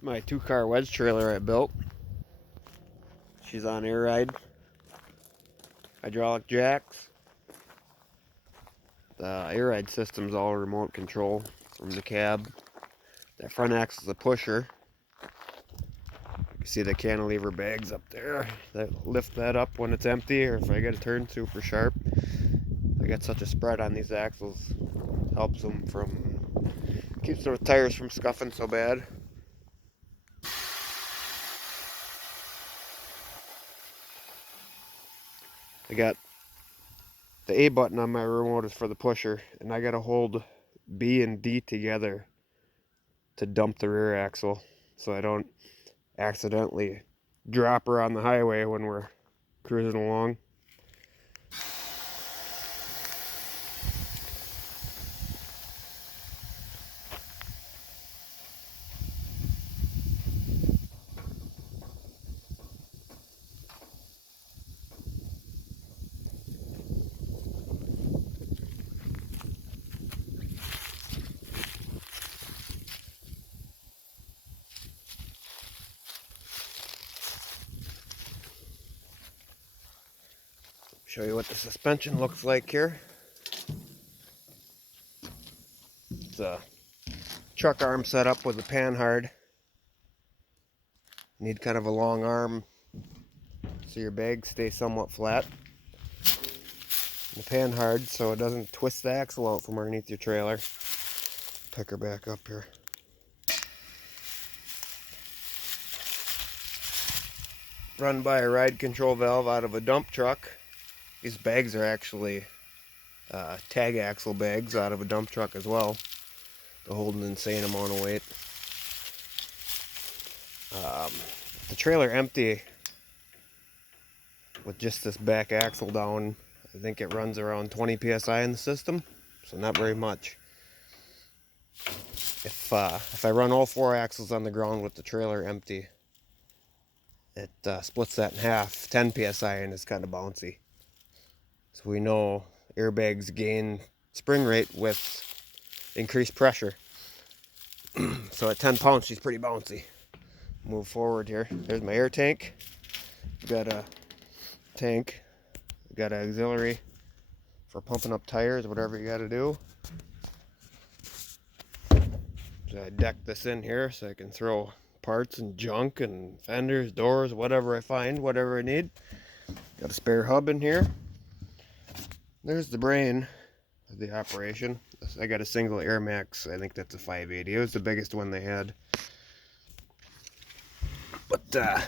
My 2-car wedge trailer I built. She's on air ride, hydraulic jacks. The air ride system's all remote control from the cab. That front axle is a pusher. You can see the cantilever bags up there that lift that up when it's empty, or if I get a turn super sharp. I got such a spread on these axles, helps them keeps the tires from scuffing so bad. I got the A button on my remote is for the pusher, and I gotta hold B and D together to dump the rear axle so I don't accidentally drop her on the highway when we're cruising along. Show you what the suspension looks like here. It's a truck arm setup with a panhard. Need kind of a long arm so your bags stay somewhat flat. The panhard so it doesn't twist the axle out from underneath your trailer. Pick her back up here. Run by a ride control valve out of a dump truck. These bags are actually tag axle bags out of a dump truck as well. They hold an insane amount of weight. The trailer empty with just this back axle down. I think it runs around 20 psi in the system, so not very much. If I run all 4 axles on the ground with the trailer empty, it splits that in half, 10 psi, and it's kind of bouncy. So we know airbags gain spring rate with increased pressure. So at 10 pounds, she's pretty bouncy. Move forward here. There's my air tank. Got a tank. Got an auxiliary for pumping up tires, whatever you got to do. So I decked this in here so I can throw parts and junk and fenders, doors, whatever I find, whatever I need. Got a spare hub in here. There's the brain of the operation. I got a single Air Max. I think that's a 580. It was the biggest one they had. But they're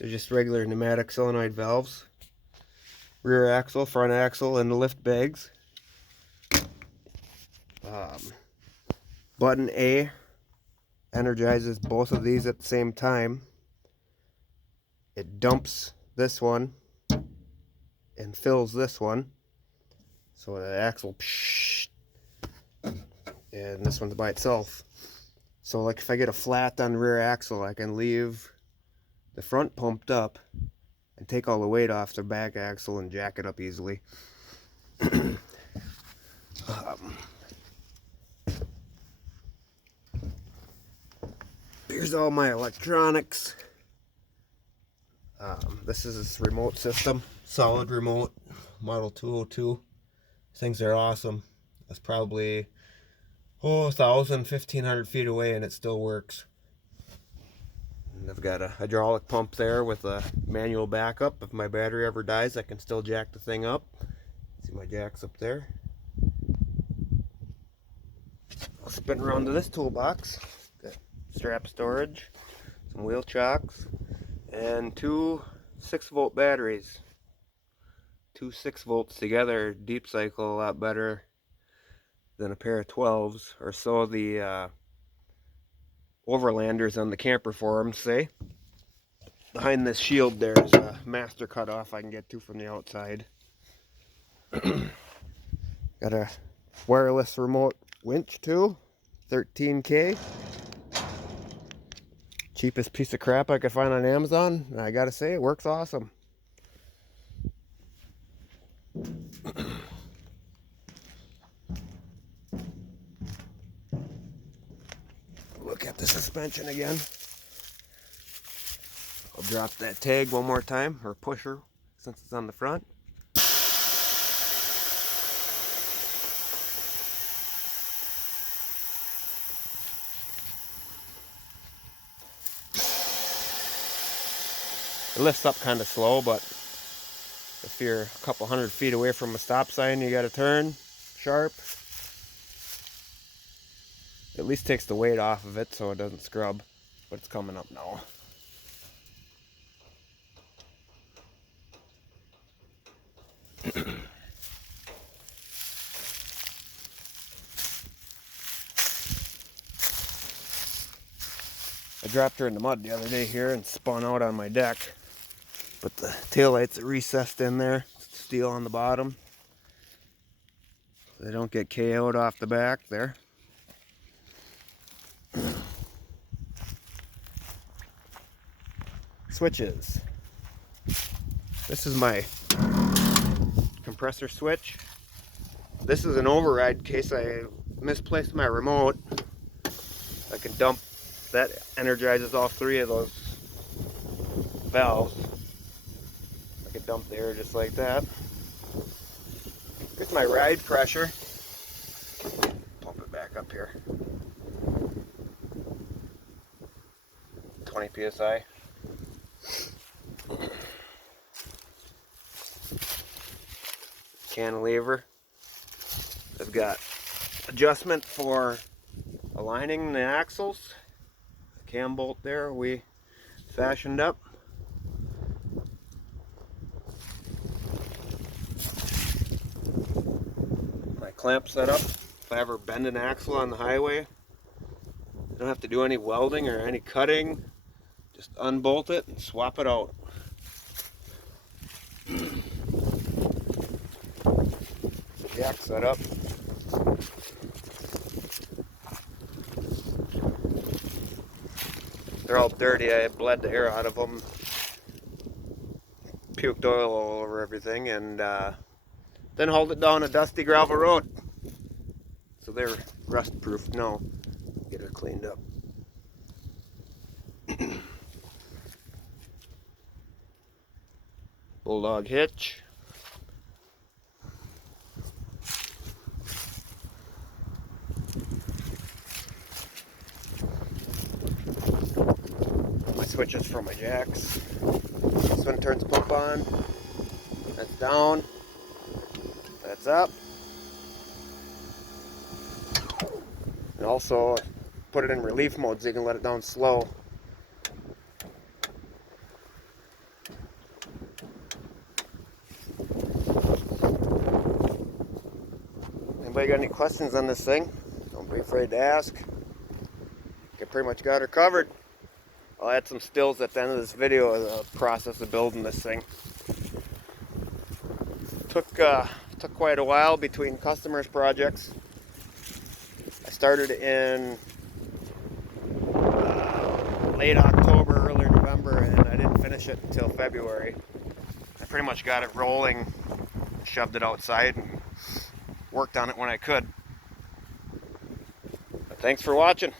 just regular pneumatic solenoid valves. Rear axle, front axle, and the lift bags. Button A energizes both of these at the same time. It dumps this one and fills this one. So the axle, and this one's by itself. So like if I get a flat on the rear axle, I can leave the front pumped up and take all the weight off the back axle and jack it up easily. Here's all my electronics. This is this remote system, solid remote, model 202. Things are awesome. It's probably 1,000, 1,500 feet away and it still works. And I've got a hydraulic pump there with a manual backup. If my battery ever dies, I can still jack the thing up. See my jacks up there. I'll spin around to this toolbox. Got strap storage, some wheel chocks, and 2 6-volt batteries. 2 6 volts together deep cycle a lot better than a pair of 12s, or so the overlanders on the camper forums say. Behind this shield there's a master cutoff I can get to from the outside. Got a wireless remote winch too, 13K. Cheapest piece of crap I could find on Amazon, and I gotta say it works awesome. Look at the suspension again. I'll drop that tag one more time, or pusher, since it's on the front. It lifts up kind of slow, but if you're a couple 100 feet away from a stop sign, you got to turn sharp. At least takes the weight off of it so it doesn't scrub, but it's coming up now. I dropped her in the mud the other day here and spun out on my deck, but the taillights are recessed in there, steel on the bottom. They don't get KO'd off the back there. Switches. This is my compressor switch. This is an override in case I misplaced my remote. I can dump, that energizes all three of those valves. I can dump the air just like that. Here's my ride pressure. Pump it back up here. 20 psi. Cantilever. I've got adjustment for aligning the axles. The cam bolt there we fashioned up. My clamp setup. If I ever bend an axle on the highway, I don't have to do any welding or any cutting. Just unbolt it and swap it out. Jack setup. They're all dirty. I bled the air out of them, puked oil all over everything, and then hauled it down a dusty gravel road. So they're rust proof now. Get her cleaned up. Bulldog hitch. My switches for my jacks. This one turns pump on. That's down. That's up. And also put it in relief mode so you can let it down slow. Anybody got any questions on this thing? Don't be afraid to ask. I pretty much got her covered. I'll add some stills at the end of this video of the process of building this thing. Took quite a while between customers' projects. I started in late October, early November, and I didn't finish it until February. I pretty much got it rolling, shoved it outside, and worked on it when I could. But thanks for watching.